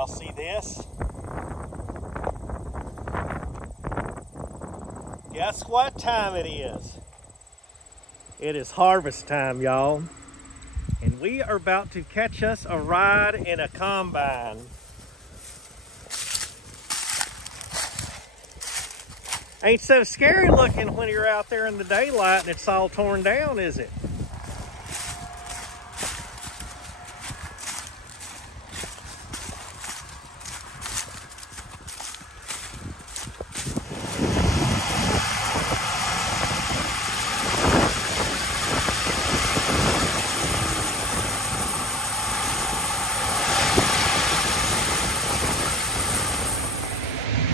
Y'all see this? Guess what time it is? It is harvest time, y'all. And we are about to catch us a ride in a combine. Ain't so scary looking when you're out there in the daylight and it's all torn down, is it?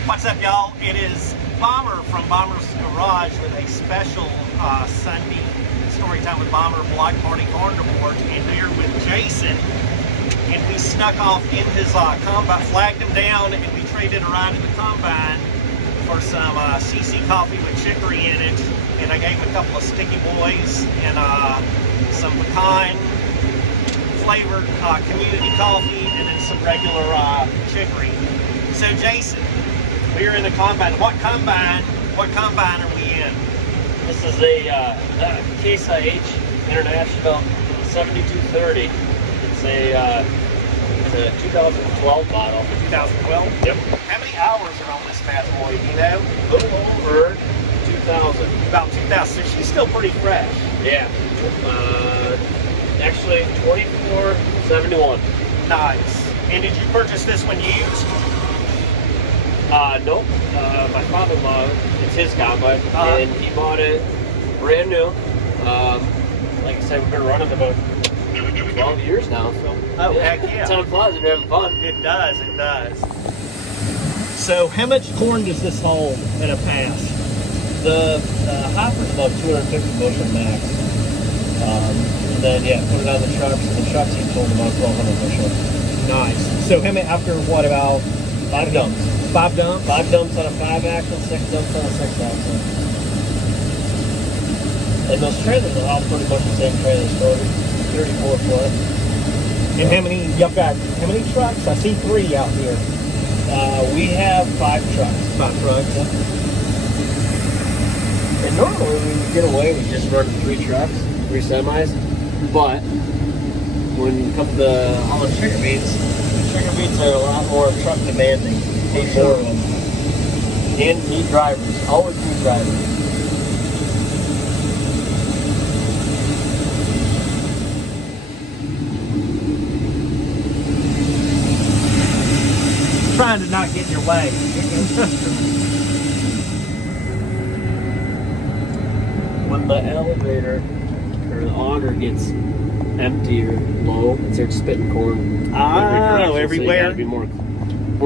What's up, y'all? It is Bomber from Bomber's Garage with a special Sunday story time with Bomber Blockparty Corn Report, and we're with Jason, and we snuck off in his combine, flagged him down, and we traded a ride in the combine for some CC coffee with chicory in it, and I gave him a couple of sticky boys and some pecan flavored community coffee, and then some regular chicory. So Jason, we're in the combine. What combine are we in? This is a Case IH International 7230. It's a 2012 model. 2012? Yep. How many hours are on this bad boy, do you know? A little over 2,000. About 2,000, so she's still pretty fresh. Yeah. Actually, 2471. Nice. And did you purchase this one used? Nope. My father-in-law, it's his combine, and he bought it brand new. Like I said, we've been running about 12 years now, so. Oh, heck yeah. Time flies when you're having fun. It does, it does. So how much corn does this hold in a pass? The hopper's about 250 bushel max. And then, yeah, put it on the trucks, and the trucks each hold about 1,200 bushel. Nice. So how many, after what, about 5 dumps. 5 dumps? 5 dumps on a 5-axle, 6 dumps on a 6-axle. And those trailers are all pretty much the same trailers, 34 foot. And how many, y'all got, how many trucks? I see 3 out here. We have 5 trucks. 5 trucks? Yeah. And normally we get away with just running 3 trucks, 3 semis. But when it comes to hauling sugar beets are a lot more truck demanding. Need more of them. And need drivers. Always need drivers. Trying to not get in your way. When the elevator or the auger gets empty or low, it starts spitting corn. Everywhere. So you gotta be more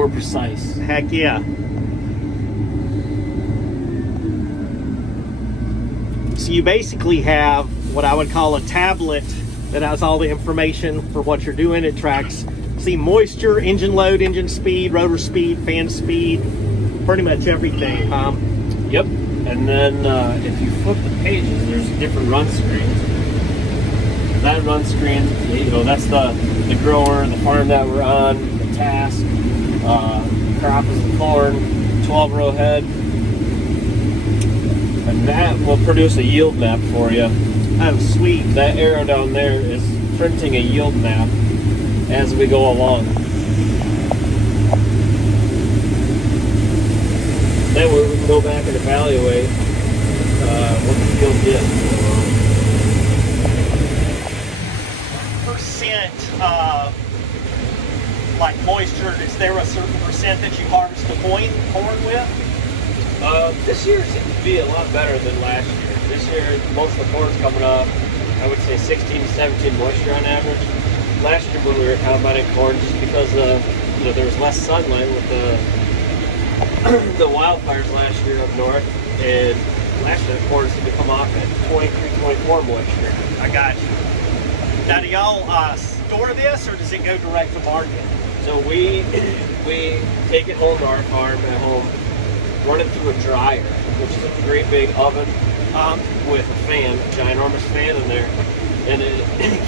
precise. Heck yeah. So you basically have what I would call a tablet that has all the information for what you're doing. It tracks, see, moisture, engine load, engine speed, rotor speed, fan speed, pretty much everything. Yep. And then if you flip the pages, there's different run screens. That run screen, you know, that's the grower, the farm that we're on, the task, crop is the corn, 12-row head. And that will produce a yield map for you. Oh, sweet. That arrow down there is printing a yield map as we go along. Then we can go back and evaluate what the yield is. Percent like moisture, is there a certain percent that you harvest the corn with? This year seems to be a lot better than last year. This year, most of the corn's coming up, I would say 16 to 17 moisture on average. Last year when we were combining corn, just because you know, there was less sunlight with the wildfires last year up north, and last year the corn seemed to come off at 23, 24 moisture. I got you. Now, do y'all store this, or does it go direct to market? So we take it home to our farm at home, run it through a dryer, which is a great big oven with a fan, a ginormous fan in there, and it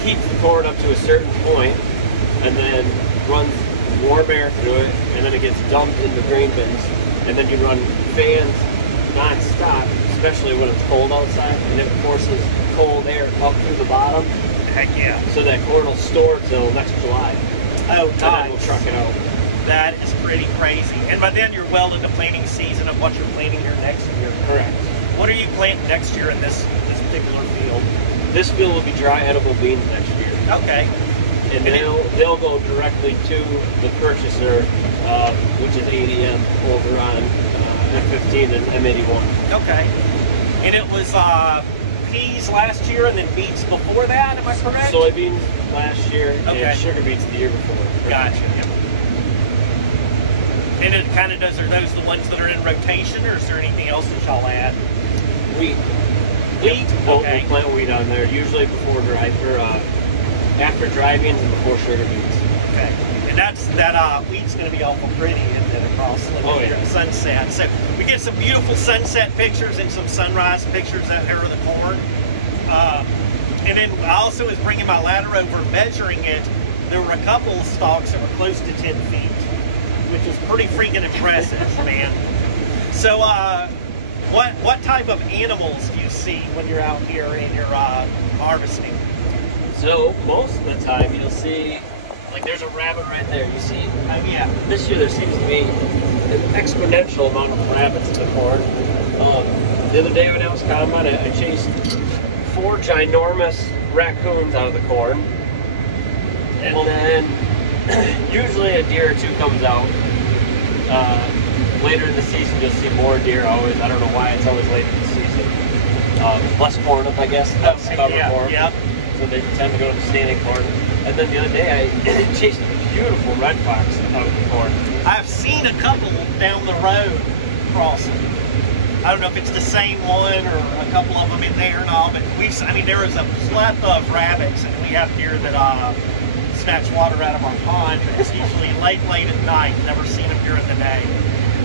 heats the corn up to a certain point, and then runs warm air through it, and then it gets dumped in the grain bins, and then you run fans non-stop, especially when it's cold outside, and it forces cold air up through the bottom. Heck yeah. So that corn will store till next July. Oh, And nice. then we'll truck it out. That is pretty crazy. And by then you're well into planting season of what you're planting here next year. Correct. What are you planting next year in this particular field? This field will be dry edible beans next year. Okay. And they'll go directly to the purchaser, which is ADM over on F15 and M81. Okay. And it was peas last year and then beets before that, am I correct? Soybeans last year and sugar beets the year before. Gotcha. Yep. And it kind of does, are those the ones that are in rotation, or is there anything else that y'all add? Wheat. Wheat? We'll Okay. plant wheat on there, usually before after dry beans and before sugar beets. Okay. And that wheat's going to be awful pretty and across here at sunset. So we get some beautiful sunset pictures and some sunrise pictures out here of the corn. And then I also was bringing my ladder over, measuring it. There were a couple of stalks that were close to 10 feet, which is pretty freaking impressive, man. So what type of animals do you see when you're out here and you're harvesting? So most of the time you'll see, like there's a rabbit right there. You see, Yeah. this year there seems to be an exponential amount of rabbits in the corn. The other day when I was combine, I chased 4 ginormous raccoons out of the corn. And then usually a deer or two comes out. Later in the season you'll see more deer always. I don't know why it's always late in the season. Less corn up, I guess. That's cover corn. Yeah. So they tend to go to standing corn. And then the other day I chased a beautiful red fox out of the corn. I've seen a couple down the road crossing. I don't know if it's the same one or a couple of them in there and all, but there is a plethora of rabbits, and we have deer that snatch water out of our pond, but it's usually late at night. Never seen them during the day.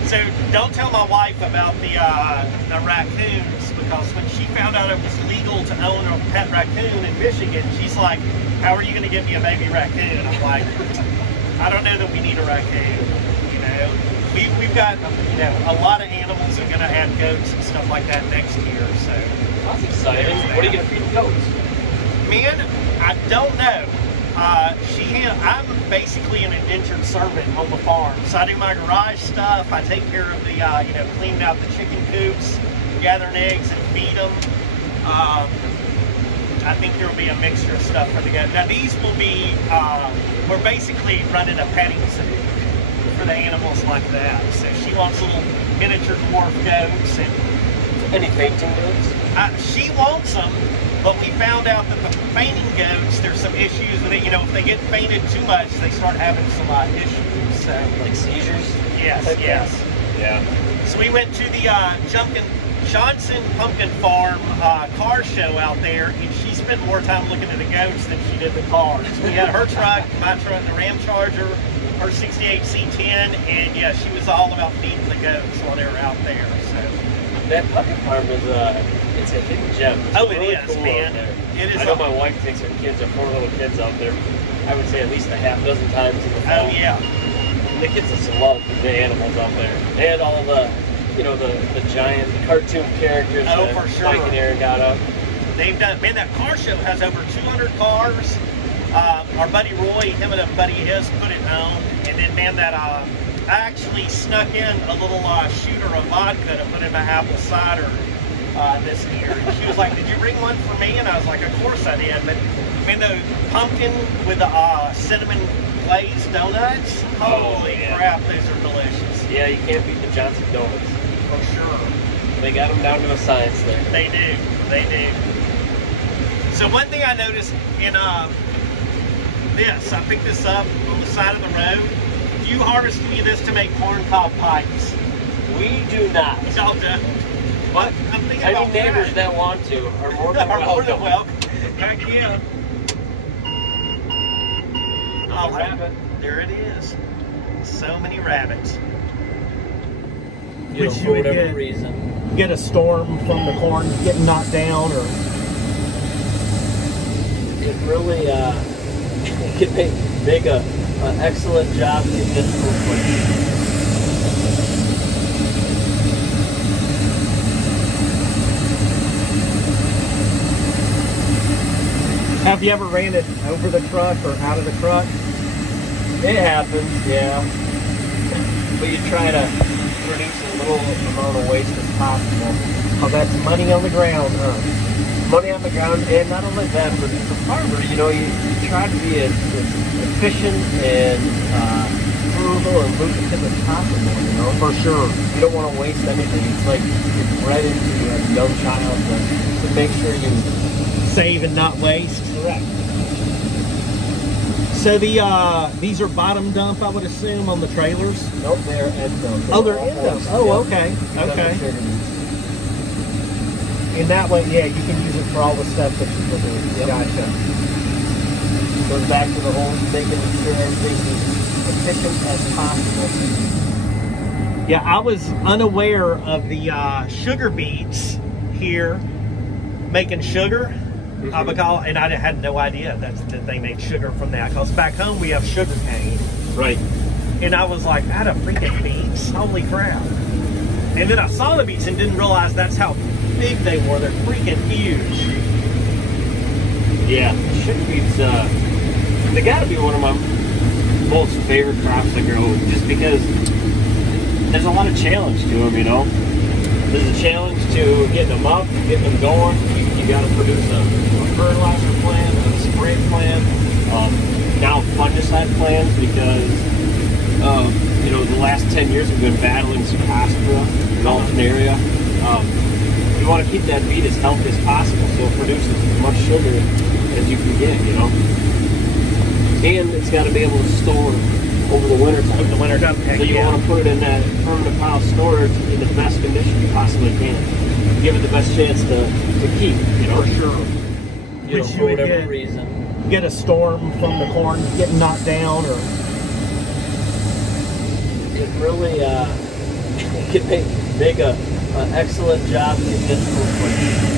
So don't tell my wife about the raccoons, because when she found out it was legal to own a pet raccoon in Michigan, she's like, how are you going to get me a baby raccoon? I'm like, I don't know that we need a raccoon. You know, we've got a lot of animals that are going to have goats and stuff like that next year. So That's exciting. What are you going to feed the goats? Man, I don't know. I'm basically an indentured servant on the farm. So I do my garage stuff. I take care of the, cleaning out the chicken coops, gathering eggs and feed them. I think there will be a mixture of stuff for the goats. Now these will be, we're basically running a petting zoo for the animals like that. So she wants little miniature dwarf goats and Any fainting goats? she wants them, but we found out that the fainting goats, there's some issues with it. You know, if they get fainted too much, they start having some issues. So, Like seizures? yes. Yeah. So we went to the Johnson Pumpkin Farm car show out there, and she spent more time looking at the goats than she did the cars. We had her truck, my truck, the Ram Charger, her 68 C10, and yeah, she was all about feeding the goats while they were out there. So That puppy farm is it's a hidden gem. It's it is, cool man. out there. It is. I know my wife takes her kids, her 4 little kids out there. I would say at least a half dozen times in the fall. Oh yeah. The kids just love the animals out there. They had all the giant cartoon characters that for sure. Mike and Aaron got up. They've done, man, that car show has over 200 cars. Our buddy Roy, him and a buddy of his put it on. And then, man, that I actually snuck in a little shooter of vodka to put in my apple cider this year. And she was like, did you bring one for me? And I was like, of course I did. But, man, the pumpkin with the cinnamon glazed donuts, holy crap, those are delicious. Yeah, you can't beat the Johnson Donuts. For sure. They got them down to a science there. They do. So one thing I noticed in this, I picked this up on the side of the road. Do you harvest any of this to make corn cob pipes? We do not. Y'all do. But I'm thinking Any about neighbors that want to are more than welcome. Heck yeah. Oh, rabbit. there it is. So many rabbits. You know, Which for you would whatever get- reason. Get a storm from the corn getting knocked down, or It really it can make a an excellent job in difficult places. Have you ever ran it over the truck or out of the truck? It happens, yeah. But you try to produce a little amount of waste as possible. Oh, that's money on the ground, huh? Money on the ground, and not only that, but as a farmer, you know, you try to be as efficient and frugal and lucrative as possible, you know? For sure. You don't want to waste anything. It's like you're bred into a young child to make sure you save and not waste. Correct. So these are bottom dump, I would assume, on the trailers? Nope, they're end dump. Oh, they're end dump. Oh, okay. Okay. In that way, yeah, you can use it for all the stuff that people do. Yep. Gotcha. Goes back to the whole making sure everything is efficient as possible. Yeah, I was unaware of the sugar beets here making sugar. And I had no idea that they made sugar from that. Because back home we have sugar cane. Right. And I was like, out of freaking beets? Holy crap. And then I saw the beets and didn't realize that's how big they were. They're freaking huge. Yeah, sugar beets, they gotta be one of my most favorite crops to grow, just because there's a lot of challenge to them, you know? There's a challenge to getting them up, getting them going. You gotta produce a fertilizer plan, a spray plan, now fungicide plans, because you know, the last 10 years we've been battling some aspera in alternaria. You want to keep that beet as healthy as possible so it produces as much sugar as you can get, you know. And it's got to be able to store over the winter time. Over the winter time. So you want to put it in that permanent pile storage in the best condition you possibly can. Give it the best chance to keep, you know. For sure. You know, for whatever reason. Get a storm from the corn getting knocked down, or it really can make an excellent job in difficult places.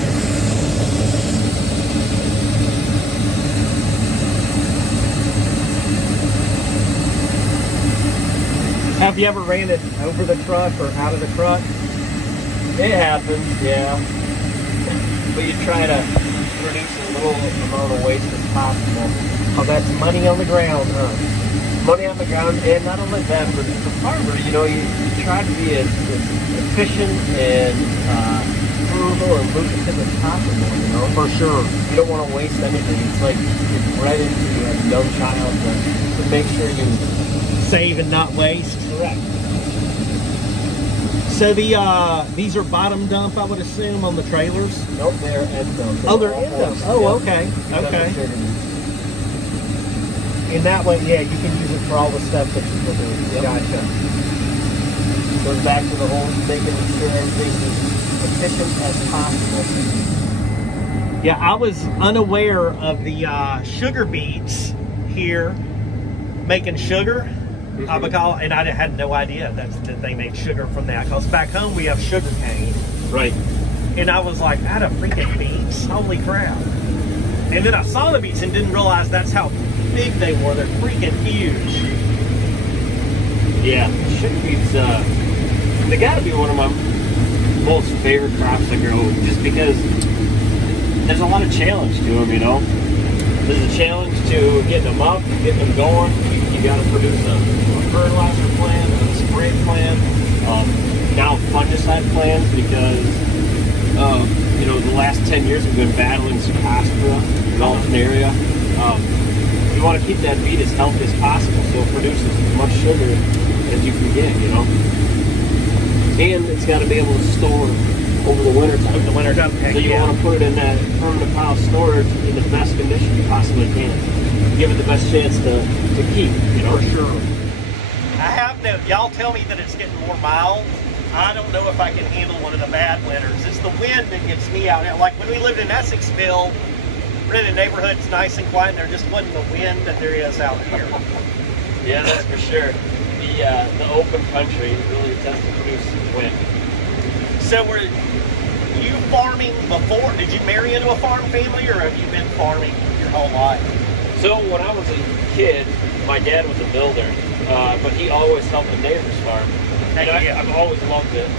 Have you ever ran it over the truck or out of the truck? It happens, yeah. But you try to produce a little amount of waste as possible. Oh, that's money on the ground, huh? Money on the ground, and not only that, but as a farmer, you know, you try to be as efficient and frugal and lucrative as possible, you know? For sure. You don't want to waste anything. It's like you're bred into a young child to make sure you save and not waste. Correct. So these are bottom dump, I would assume, on the trailers? Nope, they're end dump. Oh, they're end dump. Oh, okay. Okay. In that way, yeah, you can use it for all the stuff that people do. Yep. Gotcha. Goes back to the whole making sure everything is efficient as possible. Yeah, I was unaware of the sugar beets here making sugar. And I had no idea that they made sugar from that. Because back home we have sugar cane. Right. And I was like, out of freaking beets? Holy crap. And then I saw the beets and didn't realize that's how big they were. They're freaking huge. Yeah, sugar beets, they gotta be one of my most favorite crops to grow, just because there's a lot of challenge to them, you know? There's a challenge to getting them up, getting them going. You gotta produce a fertilizer plan, a spray plan, now fungicide plans, because you know, the last 10 years we've been battling some aspera in alternaria. You want to keep that beet as healthy as possible so it produces as much sugar as you can get, you know. And it's got to be able to store over the winter time. Over the winter time. So you want to put it in that permanent pile storage in the best condition you possibly can. Give it the best chance to keep, you know. For sure. I have no, y'all tell me that it's getting more mild. I don't know if I can handle one of the bad winters. It's the wind that gets me out. Like when we lived in Essexville, we're in a neighborhood, it's nice and quiet, and there just wasn't the wind that there is out here. Yeah, that's for sure. The open country really tends to produce wind. So were you farming before? Did you marry into a farm family, or have you been farming your whole life? So when I was a kid, my dad was a builder, but he always helped the neighbor's farm. And I've always loved it.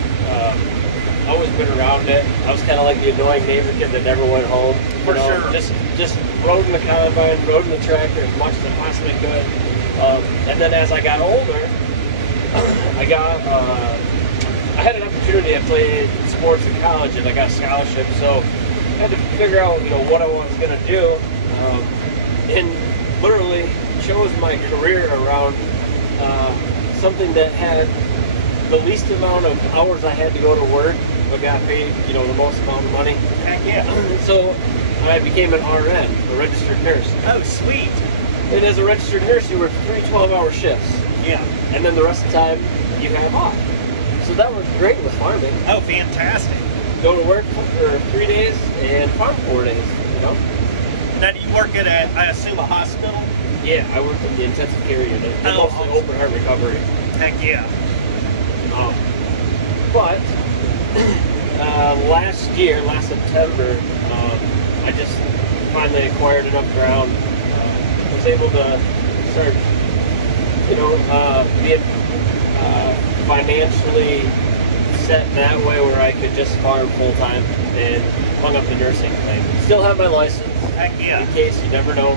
Always been around it. I was kind of like the annoying neighbor kid that never went home. For sure. Just rode in the combine, rode in the tractor as much as I possibly could. And then as I got older, I had an opportunity. I played sports in college and I got a scholarship, so I had to figure out, what I was going to do. And literally chose my career around something that had the least amount of hours I had to go to work, but got paid, the most amount of money. Heck yeah. So I became an RN, a registered nurse. Oh, sweet. And as a registered nurse, you work 3 12-hour shifts. Yeah. And then the rest of the time, you have off. So that was great with farming. Oh, fantastic. Go to work for 3 days and farm 4 days, Now, do you work at, I assume, a hospital? Yeah, I work at the intensive care unit. Oh, mostly open heart recovery. Heck yeah. But last September, I just finally acquired enough ground. Was able to start, being financially set that way where I could just farm full time and hung up the nursing thing. Still have my license. Heck yeah. In case you never know.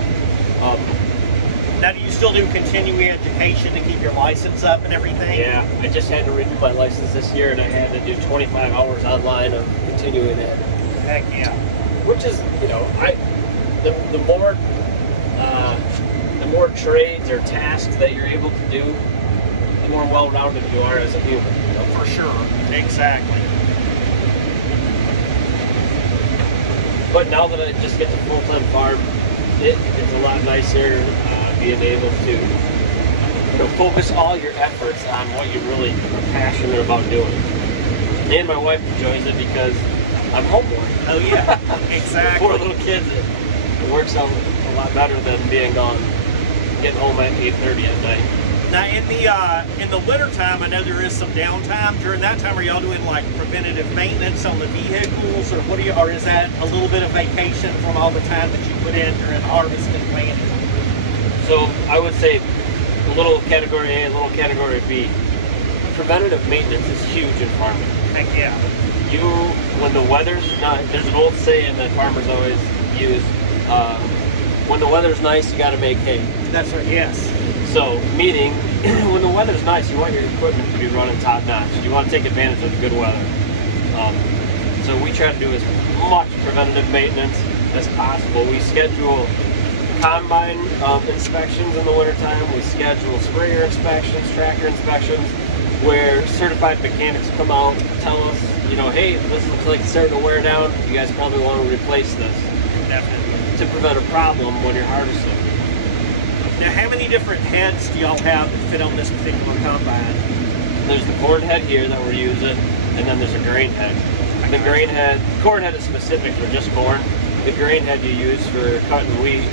Now, do you still do continuing education to keep your license up and everything? Yeah, I just had to renew my license this year, and I had to do 25 hours online of continuing ed. Heck yeah. Which is, the more trades or tasks that you're able to do, the more well-rounded you are as a human. For sure. Exactly. But now that I just get to full-time farm, it's a lot nicer being able to focus all your efforts on what you're really passionate about doing. And my wife enjoys it because I'm home more. Oh yeah, exactly. 4 little kids, it works out a lot better than being gone, getting home at 8:30 at night. Now in the winter time, I know there is some downtime. During that time, are y'all doing like preventative maintenance on the vehicles, or or is that a little bit of vacation from all the time that you put in during harvest and planting? So I would say a little category A, a little category B. Preventative maintenance is huge in farming. Heck yeah. When the weather's not, there's an old saying that farmers always use, when the weather's nice, you gotta make hay. That's right, yes. So, meaning, when the weather's nice, you want your equipment to be running top notch. You want to take advantage of the good weather. So we try to do as much preventative maintenance as possible. We schedule combine inspections in the wintertime. We schedule sprayer inspections, tractor inspections, where certified mechanics come out, tell us, hey, this looks like it's starting to wear down. You guys probably want to replace this. Definitely. To prevent a problem when you're harvesting. Now, how many different heads do y'all have that fit on this particular combine? There's the corn head here that we're using, and then there's a grain head. The grain head, corn head is specific for just corn. The grain head you use for cutting wheat,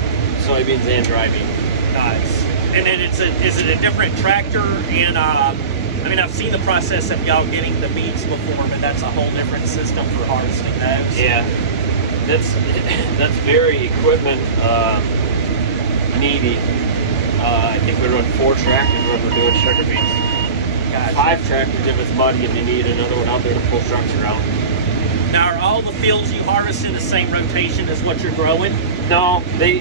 soybeans, and dry beans. Nice. And then is it a different tractor? And I've seen the process of y'all getting the meats before, but that's a whole different system for harvesting those. Yeah, that's very equipment needy. I think we're doing 4 tractors when we're doing sugar beets. Gotcha. 5 tractors if it's muddy and you need another one out there to pull trucks around. Now, are all the fields you harvest in the same rotation as what you're growing? No, we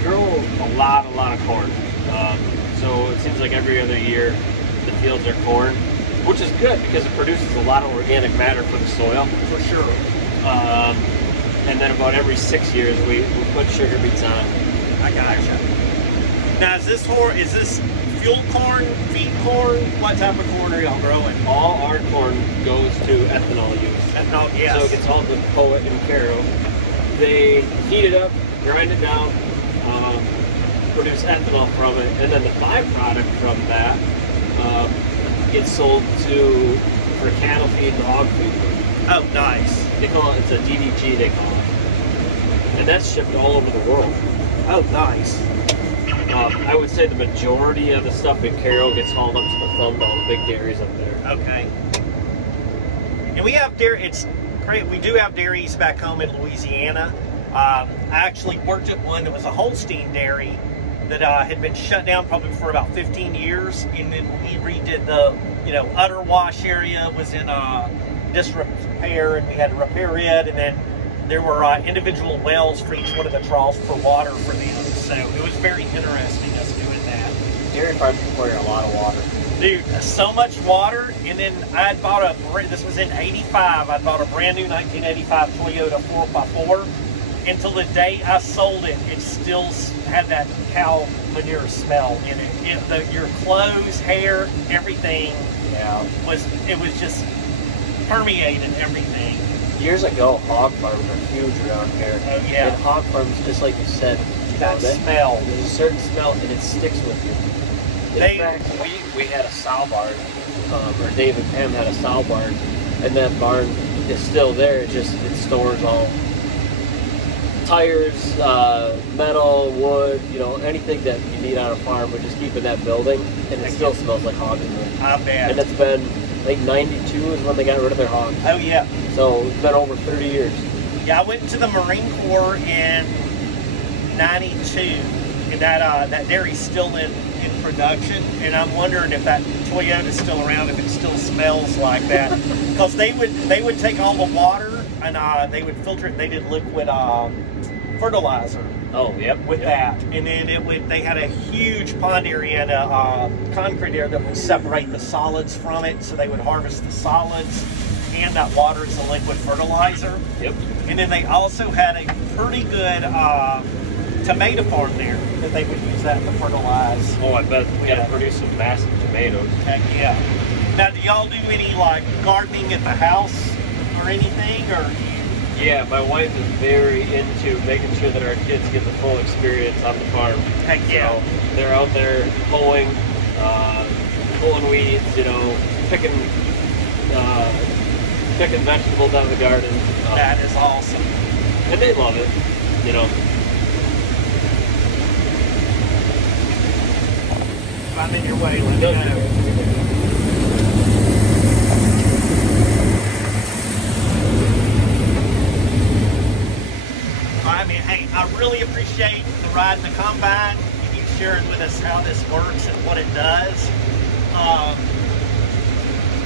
grow a lot of corn. So it seems like every other year the fields are corn, which is good because it produces a lot of organic matter for the soil. For sure. And then about every 6 years we put sugar beets on. I gotcha. Now, is this fuel corn, feed corn? What type of corn are y'all growing? All our corn goes to ethanol use. Ethanol, yes. So it gets all the Poet and Caro. They heat it up, grind it down, produce ethanol from it, and then the byproduct from that gets sold for cattle feed and hog feed. Oh, nice. They call it's a DDG, they call it. And that's shipped all over the world. Oh, nice. I would say the majority of the stuff in Caro gets hauled up to the thumb to all the big dairies up there. Okay. And we have dairy. It's great. We do have dairies back home in Louisiana. I actually worked at one that was a Holstein dairy, that had been shut down probably for about 15 years, and then we redid the, udder wash area was in disrepair, and we had to repair it, and then there were individual wells for each one of the troughs for water for them. So it was very interesting us doing that. Dairy farms require a lot of water. Dude, so much water, and then I bought this was in 85, I bought a brand new 1985 Toyota 4x4. Until the day I sold it, it still had that cow manure smell in it. Your clothes, hair, everything, it was just permeated everything. Years ago, hog farms were huge around here. Oh, yeah. And hog farms, just like you said, that smell. There's a certain smell, and it sticks with you. In fact, we had a sow barn, or Dave and Pam had a sow barn, and that barn is still there. It stores all tires, metal, wood, anything that you need on a farm. We just keep in that building, and it still smells like hog manure. I bet. And it's been, I think 92 is when they got rid of their hogs. Oh yeah. So it's been over 30 years. Yeah, I went to the Marine Corps in 92, and that dairy's still in production, and I'm wondering if that Toyota's still around, if it still smells like that. Because they would take all the water and they would filter it. They did liquid fertilizer. Oh, yep. With that, and then they had a huge pond area and a concrete area that would separate the solids from it, so they would harvest the solids and that water as a liquid fertilizer. Yep. And then they also had a pretty good tomato farm there that they would use that to fertilize. Oh, I bet we got to produce some massive tomatoes. Heck yeah. Now, do y'all do any gardening at the house or anything, or? Yeah, my wife is very into making sure that our kids get the full experience on the farm. Heck yeah. So they're out there pulling weeds, picking vegetables out of the garden. That is awesome. And they love it, If I'm in your way, let me know. Hey, I really appreciate the ride in the combine and you sharing with us how this works and what it does.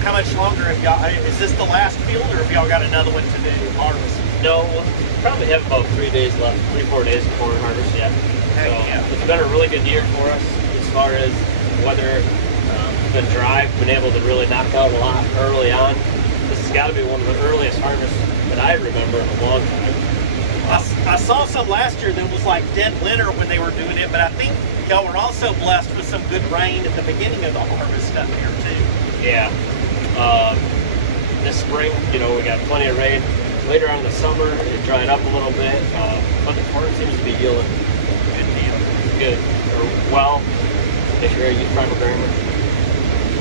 How much longer have y'all, is this the last field, or have y'all got another one to do, harvest? No, we'll probably have about 3 days left, 3-4 days before harvest yet. Heck yeah. It's been a really good year for us as far as weather. It's been dry, been able to really knock out a lot early on. This has got to be one of the earliest harvests that I remember in a long time. I saw some last year that was like dead winter when they were doing it, but I think y'all were also blessed with some good rain at the beginning of the harvest up here too. Yeah. This spring, we got plenty of rain. Later on in the summer, it dried up a little bit, but the corn seems to be yielding. Good deal. Good. This year I use primer grammar.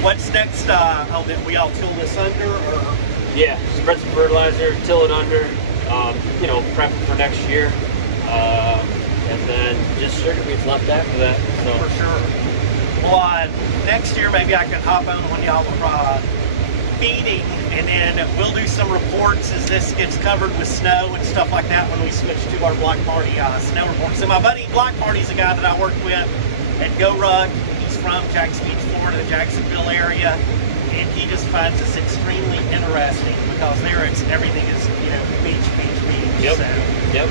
What's next? Did we all till this under, or? Yeah, spread some fertilizer, till it under. Prep for next year, and then just sugar beets left after that. So. For sure. Well, next year maybe I can hop on when y'all are feeding, and then we'll do some reports as this gets covered with snow and stuff like that when we switch to our Blockparty snow reports. So my buddy Blockparty's a guy that I work with at Go Rug. He's from Jackson Beach, Florida, the Jacksonville area. And he just finds this extremely interesting because there everything is, beach. Yep. So. Yep.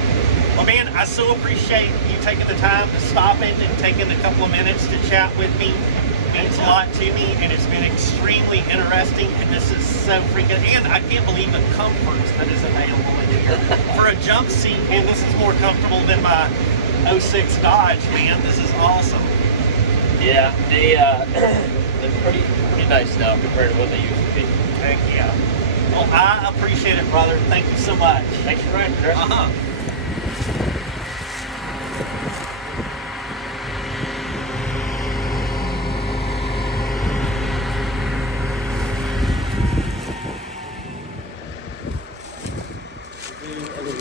Well, man, I so appreciate you taking the time to stop in and taking a couple of minutes to chat with me. It means a lot to me, and it's been extremely interesting. And this is so freaking, and I can't believe the comfort that is available in here. For a jump seat, man, this is more comfortable than my 06 Dodge, man. This is awesome. Yeah, they're pretty nice now compared to what they used to be. Heck yeah. Well, I appreciate it, brother. Thank you so much. Thanks for riding, Chris.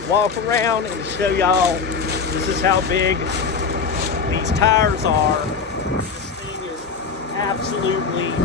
Walk around and show y'all this is how big these tires are. This thing is absolutely huge.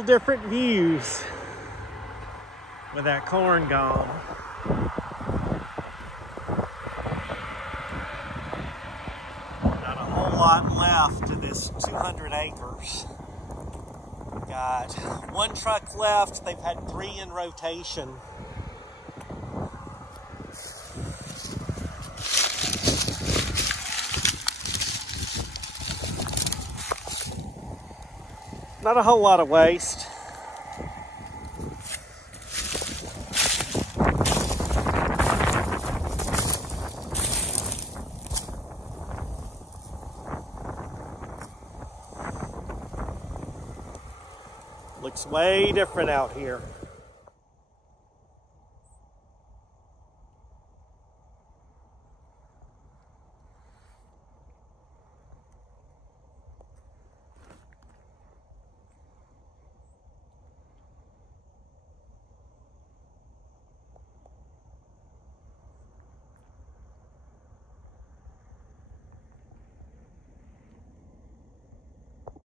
whole different views with that corn gone. Not a whole lot left to this 200 acres. Got one truck left. They've had 3 in rotation. Not a whole lot of waste. Looks way different out here.